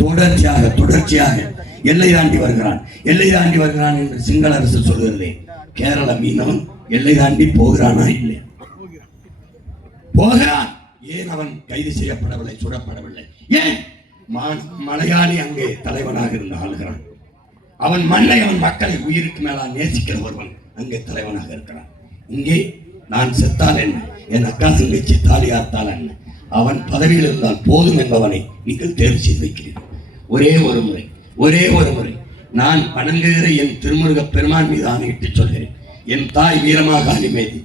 தொடர்ச்சியாக எல்லை தாண்டி வருகிறான் என்று சிங்கள அரசு சொல்கிறதே. கேரள மீனவன் எல்லை தாண்டி போகிறானா? இல்லை, போகிறான். ஏன் அவன் கைது செய்யப்படவில்லை, சுடப்படவில்லை? ஏன்? மலையாளி அங்கே தலைவனாக இருந்து ஆளுகிறான். அவன் மண்ணை, அவன் மக்களை உயிருக்கு மேலாக நேசிக்கிற ஒருவன் அங்கே தலைவனாக இருக்கிறான். இங்கே நான் செத்தால் என்ன, என் அக்கா தங்கச்சி தாலியாத்தால் என்ன, அவன் பதவியில் இருந்தால் போதும் என்பவனை நீங்கள் தேர்வு செய்து வைக்கிறீர்கள். ஒரே ஒரு முறை நான் வணங்குகிற என் திருமுருக பெருமான் மீது ஆணையிட்டு சொல்கிறேன். என் தாய் வீரமாகாளி மீது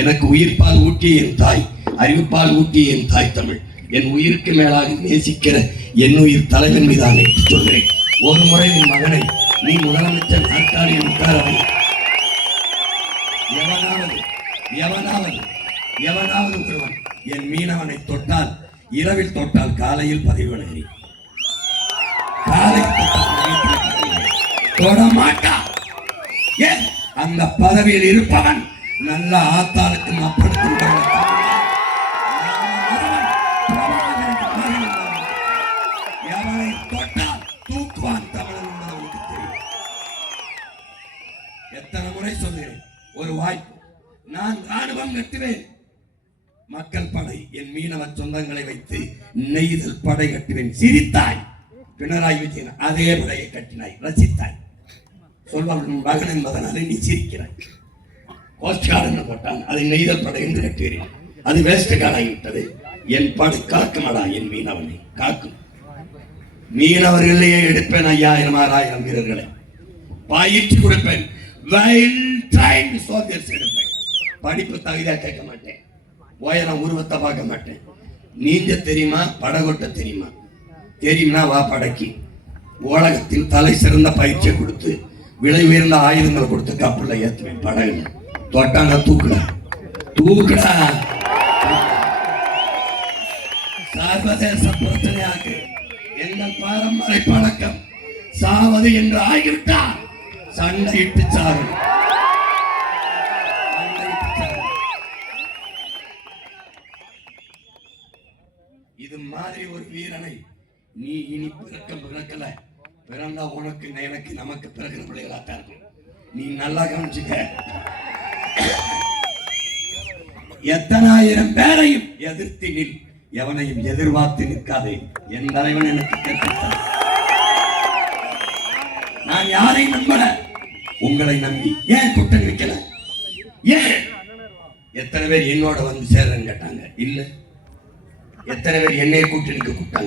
எனக்கு உயிர்ப்பால் ஊட்டிய என் தாய், அறிவுப்பால் ஊட்டிய என் தாய் தமிழ், என் உயிருக்கு மேலாக நேசிக்கிற என் உயிர் தலைவன் மீது ஆணையிட்டு சொல்கிறேன். ஒரு முறை என் மகனை நீ முதலமைச்சர் நாற்காலியில் உட்காரவை. எவனாவது ஒருவன் என் மீனவனை தொட்டால், இரவில் தொட்டால் காலையில் பதவி விலகி தொடமாட்டான். ஏன்? அந்த பதவியில் இருப்பவன் நல்ல ஆத்தாளுக்கு அப்பனுக்கும் எவனை தொட்டால் தூக்குவான் தமிழன் என்பது அவனுக்கு தெரியும். எத்தனை முறை சொல்கிறேன், ஒரு வாய்ப்பு. நான் ராணுவம் கட்டுவேன், மக்கள் படை, என் மீனவ சொந்தங்களை வைத்து நெய்தல் படை கட்டுவேன். சிரித்தாய் பினராயி விஜயன், அதே படையை கட்டினாய், ரசித்தாய். சொல்வான் மகன் என்பதனாலே நீ சிரிக்கிறாய். கோஸ்ட் கார்டு போட்டான், அதை நெய்தல் படை என்று கட்டுகிறேன். அது வேஸ்ட் கார்டாகிவிட்டது. என் படை காக்குமடா, என் மீனவனை காக்கும். மீனவர்களையே எடுப்பேன் 5000 6000 வீரர்களை பயிற்சி கொடுப்பேன். எடுப்பேன். படிப்பு தகுதியா கேட்க மாட்டேன், உயரம் உருவத்தை பார்க்க மாட்டேன். நீஞ்ச தெரியுமா, படகொட்ட தெரியுமா? தெரியும்னா வா படக்கி. உலகத்தின் தலை சிறந்த பயிற்சியை கொடுத்து விலை உயர்ந்த ஆயுதங்களை கொடுத்து கப்பல்ல ஏற்றுவேன். படகுல தொட்டாங்க தூக்குடா. சர்வதேச பிரச்சனையாக எங்கள் பாரம்பரிய பழக்கம் சாவது என்று ஆகிவிட்டால் சண்டையிட்டு சாகும். இது மாதிரி ஒரு வீரனை நீ இனி பிறக்கல. பிறந்தா உனக்கு எனக்கு நமக்கு பிறகு பிள்ளைகளாத்தான் இருக்கும். நீ நல்லா கவனிச்சுக்க. எத்தனாயிரம் பேரையும் எதிர்த்து நில், எவனையும் எதிர்பார்த்து நிற்காதே. என் தலைவன் எனக்கு கற்பித்தார். நான் யாரையும் நம்பல, உங்களை நம்பி. ஏன் கூட்டணி வைக்கல? ஏன்? எத்தனை பேர் என்னோட வந்து சேர்றன்னு கேட்டாங்க, இல்ல. எத்தனை பேர் என்னை கூட்டணிக்கு கூப்பிட்டாங்க?